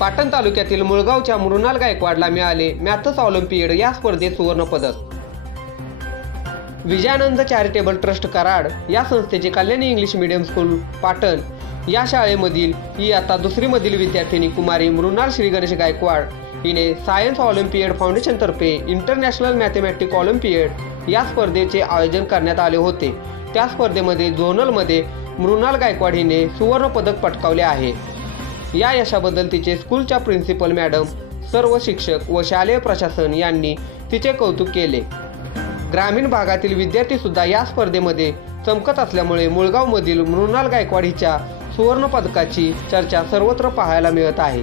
पाटण तालुक्यातील मुळगावच्या मृणाल गायकवाडला मिळाले maths olympiad या स्पर्धेत सुवर्ण पदक। विजयानंद चॅरिटेबल ट्रस्ट कराड या संस्थेचे Kalyani English medium school Patan या शाळेमधील इयत्ता दुसरीमधील विद्यार्थिनी कुमारी मृणाल श्री गणेश गायकवाड हिने सायन्स ऑलिम्पियड फाउंडेशनतर्फे इंटरनॅशनल मॅथमॅटिक्स ऑलिम्पियड या स्पर्धेचे आयोजन करण्यात आले होते। त्या स्पर्धेमध्ये झोनलमध्ये मृणाल गायकवाड हिने सुवर्ण पदक पटकावले आहे। या यशाबद्दल तिचे स्कूलच्या प्रिन्सिपल मॅडम, सर्व शिक्षक व शालेय प्रशासन यांनी तिचे कौतुक केले। ग्रामीण भागातील विद्यार्थी सुद्धा या स्पर्धेमध्ये चमकत असल्यामुळे मुळगावमधील मृणाल गायकवाड हिच्या सुवर्ण पदकाची चर्चा सर्वत्र पाहायला मिळत आहे।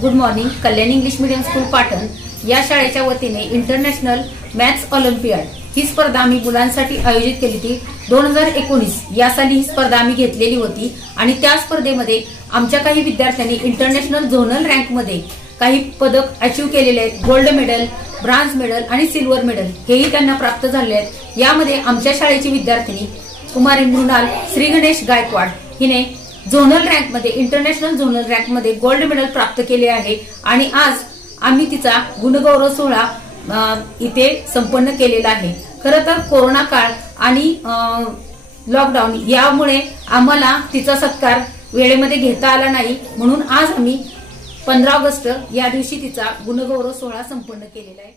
Good morning. Kalyani English medium school Patan या शाळेच्या वतीने इंटरनॅशनल मॅथ्स ऑलिम्पियड ही स्पर्धा आम्ही मुलांसाठी आयोजित केली होती। 2019 या साली ही स्पर्धा आम्ही घेतलेली होती आणि त्या स्पर्धेमध्ये आमच्या काही विद्यार्थ्यांनी इंटरनॅशनल झोनल रँकमध्ये काही पदक अचीव्ह केलेले आहेत। गोल्ड मेडल, ब्रॉन्झ मेडल आणि सिल्वर मेडल हेही त्यांना प्राप्त झाले आहेत। यामध्ये आमच्या शाळेची विद्यार्थिनी कुमारी मृणाल श्री गणेश गायकवाड हिने झोनल रँकमध्ये इंटरनॅशनल झोनल रँकमध्ये गोल्ड मेडल प्राप्त केले आहे आणि आज आम्ही तिचा गुणगौरव सोहळा इथे संपन्न केलेला आहे। खरं तर कोरोना काळ आणि लॉकडाऊन यामुळे आम्हाला तिचा सत्कार वेळेमध्ये घेता आला नाही, म्हणून आज आम्ही 15 ऑगस्ट या दिवशी तिचा गुणगौरव सोहळा संपन्न केलेला आहे।